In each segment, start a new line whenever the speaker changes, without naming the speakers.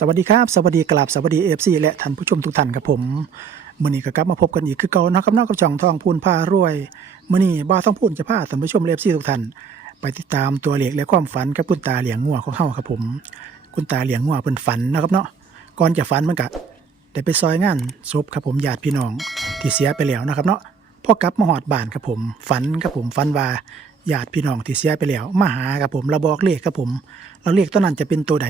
สวัสดีครับ สวัสดีกราบสวัสดีเอฟซีและท่านผู้ชมทุกท่านครับผมมื้อนี้ก็กลับมาพบกันอีกคือเก่านะครับนอกกับช่องทองพูนผ้ารวยมื้อนี้บ่าวต้องพูนจะพาท่านผู้ชมเอฟซีทุกท่านไปติดตามตัวเหลขและความฝันกับคุณตาเหลียงงัวของเฮาครับผม คุณตาเหลียงงัวเพิ่นฝันนะครับเนาะก่อนจะฝันมันก็ได้ไปซอยงานศพครับผมญาติพี่น้องที่เสียไปแล้วนะครับเนาะพอกลับมาฮอดบ้านครับผมฝันครับผมฝันว่า ญาติพี่น้องที่เสียไปแล้ว มาหาครับผมเราบอกเลขครับผม เราเลขตัวนั้นจะเป็นตัวใด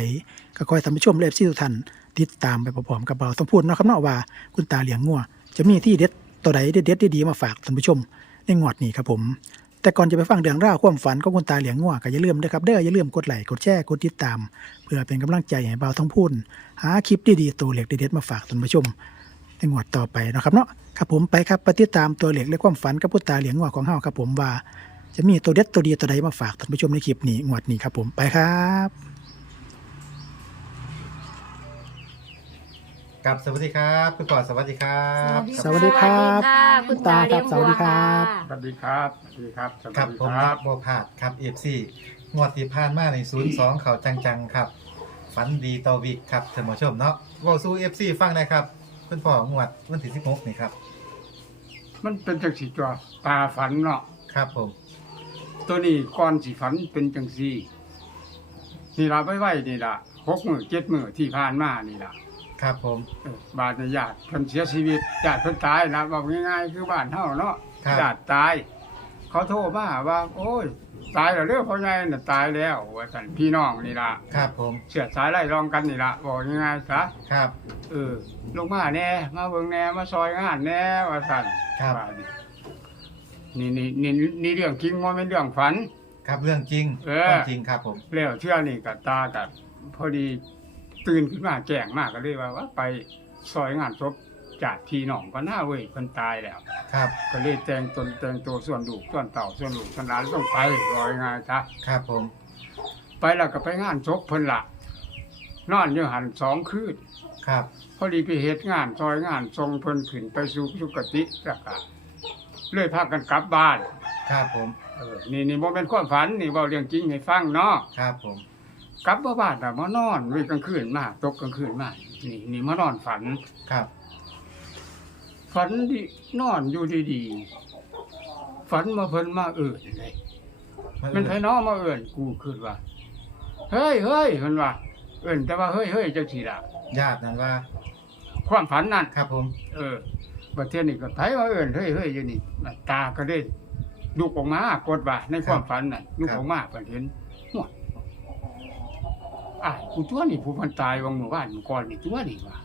ก็คอยท่านผู้ชมเลฟซีทุกท่านติดตามไปพร้อมๆกับเราต้องพูดนะครับเนาะว่าคุณตาเหลียงงัวจะมีที่เด็ดตัวใดเด็ดๆดีๆมาฝากท่านผู้ชมในงวดนี้ครับผม แต่ก่อนจะไปฟังเรื่องราวความฝันของคุณตาเหลียงงัวก็อย่าลืมนะครับเด้ออย่าลืมกดไลค์กดแชร์กดติดตาม เพื่อเป็นกำลังใจให้เบาต้องพูดหาคลิปดีๆตัวเล็กเด็ดๆมาฝากท่านผู้ชมในงวดต่อไปนะครับเนาะครับผมไปครับไปติดตามตัวเล็กและความฝันกับคุณตาเหลียงงัวของเฮาครับผมว่า จะมีตัวเด็ดตัวดีตัวใดมาฝากท่านผู้ชมในคลิปนี้งวดนี้ครับผมไปครับ
กับสวัสดีครับคุณปอสวัสดีครับ
สวัสดีครับ
ค่ะคุณ
ตา
ตา
ครับสวัสดีครับ
สวัสดีครับสวัสดีครับสวัส
ครับ
ดี
ผม
ค
นั
รั
ก
บ
บัวผาดครับเอฟซีงวดที่ผ่านมาในศูนย์สองเขาจังๆครับฝันดีต่อวิกครับท่านผู้ชมเนาะเวอลซูเอฟซีฟังหนะครับคุณพ่องวดวันที่สิบหกนี่ครับ
มันเป็นจังสีตัวตาฝันเนาะ
ครับผม
ตัวนี้ก่อนสิฝันเป็นจังสีนี่ละไว้ไว้นี่ละหกมือเจ็ดมือที่ผ่านมานี่ละ
ครับผม
เออบาดในญาติเพิ่นเสียชีวิตญาติเพิ่นตายนะบอกง่ายๆคือบ้านเฮาเนาะ
ครับ
ญาติตาย เขาโทรมาว่า โอ้ย ตายแล้วเด้อพ่อใหญ่น่ะตายแล้วว่าซั่นพี่น้องนี่ล่ะ
ครับผม
เสียสายไล่รองกันนี่ล่ะบอกง่ายๆซะ
ครับ
เออลงมาแน่มาเบิ่งแน่มาซอยงานแน่ว่าสั่น
ครับ
ว่านี่ นี่นี่นี่นี่เรื่องจริงมันเป็นเรื่องฝัน
ครับเรื่องจริง
เออ
ความจริงครับผม
แล้วเชื่อนี่กับตากับพอดีตื่นขึ้นมาแจ้งมากก็เลยว่าว่าไปซอยงานศพจากพี่น้องก็น่าเว้ยเพิ่นตายแล้ว
ครับ
ก็เลยแต่งตนแต่งตัวส่วนลูกส่วนเต่าส่วนลูกส่วนหลานต้องไปรอยงานซะ
ครับผม
ไปแล้วก็ไปงานศพเพิ่นละนอนอยู่หันสองคืน
ครับ
พอดีไปเหตุงานซอยงานทรงเพิ่นขึ้นไปสู่สุคติแล้วก็ เลยพากันกลับบ้าน
ครับผม
เออนี่นี่บ่เป็นความฝันนี่เว้าเรื่องจริงให้ฟังเนาะ
ครับผม
กลับมาบ้านน่ะมานอนเว้ยกลางคืนมาตกกลางคืนมานี่นี่มานอนฝัน
ครับ
ฝันดีนอนอยู่ดีๆฝันมาเพิ่นมาเอิ่นเลย
มา
มันไผ
เอ่ย
น้อมาเอิ่นกูคิดว่าเฮ้ยเฮ้ยเพิ่นว่า เอิ่นแต่ว่าเฮ้ยเฮ้ยจังซี่ล่ะ
ญาตินั่นว่า
ความฝันนั่น
ครับผม
เออ บัดเทยนี่ก็ไผมาเอิ่นเฮ้ยเฮ้ยอยู่นี่มันตาก็ได้ลุกออกมากดว่าในความฝันน่ะลุกออกมาเพิ่นเห็นหัวอ้ายกูตัวนี่ผู้มันตายวังเมื่อวานเมื่อก่อนนี่ตัวนี่ว่า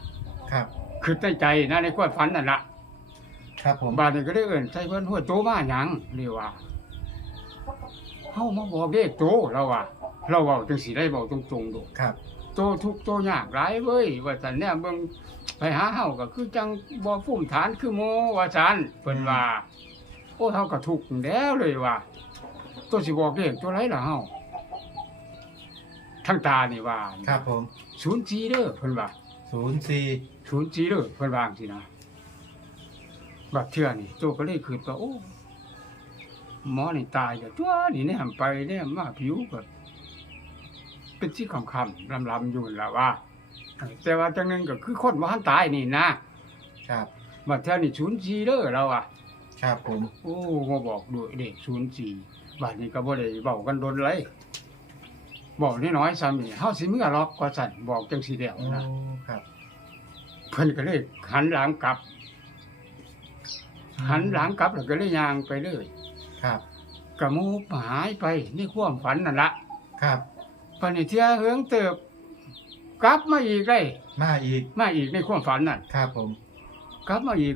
ครับ
คือในใจนะในความฝันนั่นล่ะ
ครับผม
บาดนี้ก็ได้เอิ่นใส่เพิ่นหัวโตมาหยังเรียกว่าเฮามาบอกเลขโตเราว่าเราเว้าจังสิได้เว้าตรงๆโด
ครับ
โตทุกข์โตยากหลายเว้ยว่าซั่นเนี่ยเบิ่งไปหาเฮาก็คือจังบ่ภูมิฐานคือโมว่าซั่นเพิ่นว่า โอ้เฮาก็ทุกข์แล้วเลยว่าตัวสิบอกเลขตัวไรล่ะเฮาทั้งตานี่ว่า
ครับผม
04เด้อเพิ่นว่า
ศูนย์สี่
04เด้อเพิ่นว่าจังซี่นะบัดเทื่อนี่ตัวก็เลยคิดว่าโอ้หมอนี่ตายแล้วตัวนี่แนมไปแนมมาผิวก็ เป็นสีคำๆลำๆอยู่นั่นล่ะว่า แต่ว่าจังนึงก็คือคนบ่ทันตายนี่นะครับบัดเทื่อนี่04เด้อเราอะ
ครับผม
โอ้มาบอกด้วยเด็กศูนย์สี่บาทนี้ก็บ่ได้เบากันโดนเลยบอกน้อยๆซ้ำนี่เฮาสิเมื่อล็อกก็สั่นบอกจังสีเดียว
โอ้
นะครับ เพิ่นก็เลยหันหลังกลับ หันหลังกลับแล้วก็เลยย่างไปเลย
ครับ
กระมูหายไปในความฝันนั่นละ
ครับ
ปานนี้เที่ยเฮืองเติบ กลับมาอีกเลย
มาอีก
มาอีกในความฝันนั่น
ครับผม
กลับมาอีก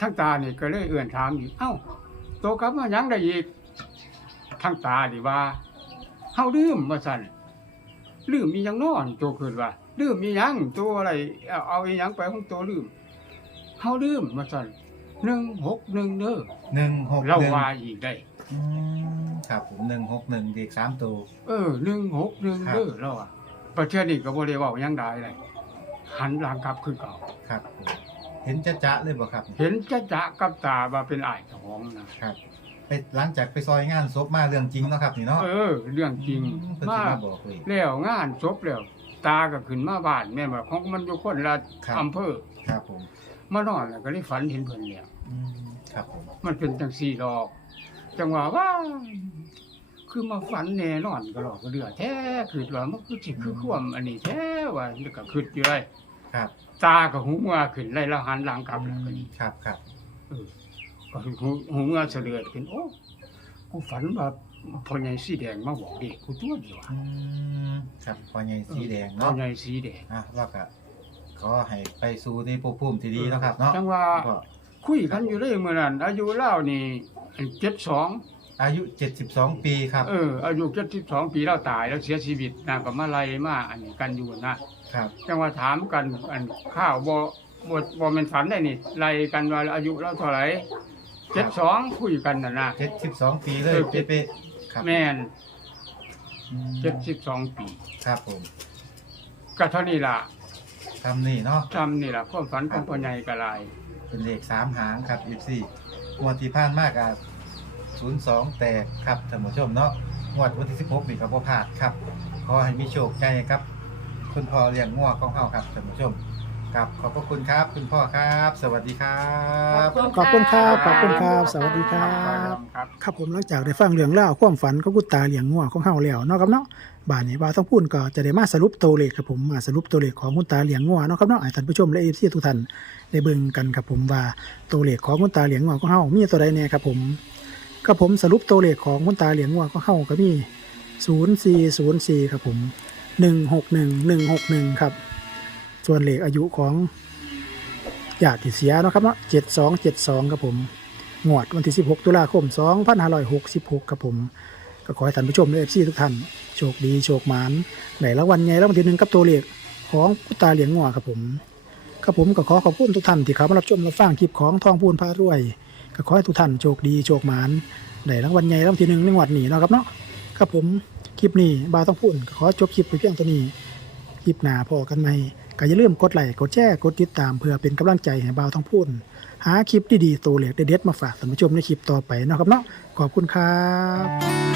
ทั้งตานี่ก็เลยเอื่นถามอีกเอ้าโตกลับมาหยังได้อีกทั้งตาดีว่าเฮาลืมว่าซั่นลืมมีหยังน้อนี่โตคิดว่าลืมมีหยังตัวอะไร เอาเอาอีหยังไปของตัวลืมเฮาลืมว่าซั่น161เด้อ
หนึ่งหก
เรา
หนึ่ง
ว่าอีกได้
อืมครับผมหนึ่งหกหนึ่งเด็กสามตัว
เออ161เด้อเราอะประเทศนี้ก็บ่ได้เว้าหยังได้เลยหันหลังกลับคือเก่า
ครับผมเห็นจะจะเลยบ่ครับ
เห็นจะจะกับตาว่าเป็นอ้ายเจ้าของนะ
ครับ ไปหลังจากไปซอยงานศพมาเรื่องจริงเนาะครับนี่เนาะ
เออ เรื่องจริง
อืมเพิ่นสิ
มา
มาบอกเลย
แล้วงานจบแล้ว ตาก็ขึ้นมาบ้านแม่นบ่ของมันอยู่คนละ
ครับ
อำเภอ
ครับผม
มานอนแล้วก็เลยฝันเห็นเพิ่นเนี่ย
อืมครับผม
มันเป็นจังสี่ดอก จังหวะว่า คือมาฝันแน่นอนก็หลอกก็เดือแท้คือว่ามันคือสิคือความอันนี้แท้ว่าแล้วก็คิดอยู่เลย
ครับ
ตาก็หูเมื่อขึ้นไล่ละหันหลังกลับแล้วก็นี่
ครับครับ
เออก็หูหูเมื่อเสลือดขึ้นโอ้กูฝันว่าพ่อใหญ่สีแดงมาบอกเด็กกูตัวเดียวอะ
อืมครับพอใหญ่สีแดง
พ่อ
เนาะ
ใหญ่สีแดง
อะว่าก็ขอให้ไปสู่ในภพภูมิที่ดีเนาะครับเนาะ
จังว่า
ก็
คุยกันอยู่เลยเมื่อนั้นอายุเล่านี่ เจ็ดสอง
อายุ 72 ปีครับ
เอออายุเจ็ดสิบสองปีแล้วตายแล้วเสียชีวิตนะก็มาไล่มาอันนี้กันอยู่นะครับ จังว่าถามกันอันข้าวบ่บ่บ่แม่นฝันได้นี่ไล่กันว่าอายุเราเท่าไหร่เจ็ดสองคุยกันน่ะนะ
72 ปีเลย
เออเจ็ด
เป๊ะๆครับ
แม่น
อืม
เจ็ดสิบสองปี
ครับผม
ก็เท่านี้ล่ะ
ทำนี่เนาะ
จำนี่ล่ะความฝันของพ่อใหญ่ก็หลาย
เป็นเลขสามหางครับ F4 งวดที่ผ่านมากอะ02แตกครับท่านผู้ชมเนาะงวดวันที่สิบหกนี่ก็บ่อผาดครับขอให้มีโชคใจครับ คุณพ่อเลี้ยงงัวของเฮาครับท่านผู้ชม ครับขอบพระคุณครับ คุณพ่อครับ สวัสดีครับ
ขอบคุณครับขอบคุณครับสวัสดีครับ
ครับ
ครับผมหลังจากได้ฟังเรื่องเล่าวความฝันของกุตาเลี้ยงงัวของเฮาแล้วเนาะครับเนาะบ้านนี้บ่าวต้องพูดก็จะได้มาสรุปตัวเลขครับผมมาสรุปตัวเลขของคุณตาเลี้ยงงัวเนาะครับเนาะให้ท่านผู้ชมและ FC ทุกท่านได้เบิ่งกันครับผมว่าตัวเลขของคุณตาเลี้ยงงัวของเฮามีตัวใดแน่ครับผมครับผมสรุปตัวเลขของคุณตาเลี้ยงงัวของเฮาก็มี 0404 ครับผม 161161 ครับ ส่วนเหลขอายุของญาติที่เสียนะครับเนาะ7272ครับผมงวดวันที่ 16 ตุลาคม 2566 ครับผม ก็ขอให้ท่านผู้ชมและเอฟซีทุกท่าน โชคดี โชคหมานในรางวัลใหญ่รางวัลที่หนึ่งกับตัวเลขของผู้ตาเหลียงงัวครับผมครับผมก็ขอขอบคุณทุกท่านที่เข้ามารับชมรับฟังคลิปของทองพูนพารวย ก็ขอให้ทุกท่านโชคดี โชคหมานในรางวัลใหญ่รางวัลที่หนึ่งในงวดนี้นะครับเนาะครับผมคลิปนี้บาต้องพูนขอจบคลิปไปเพียงเท่านี้คลิปหน้าพอกันไหม ก็อย่าลืมกดไลค์กดแชร์กดติดตามเพื่อเป็นกำลังใจให้บาวต้องพูนหาคลิปดีๆตัวเล็กเด็ดๆมาฝากท่านผู้ชมในคลิปต่อไปนะครับเนาะขอบคุณครับ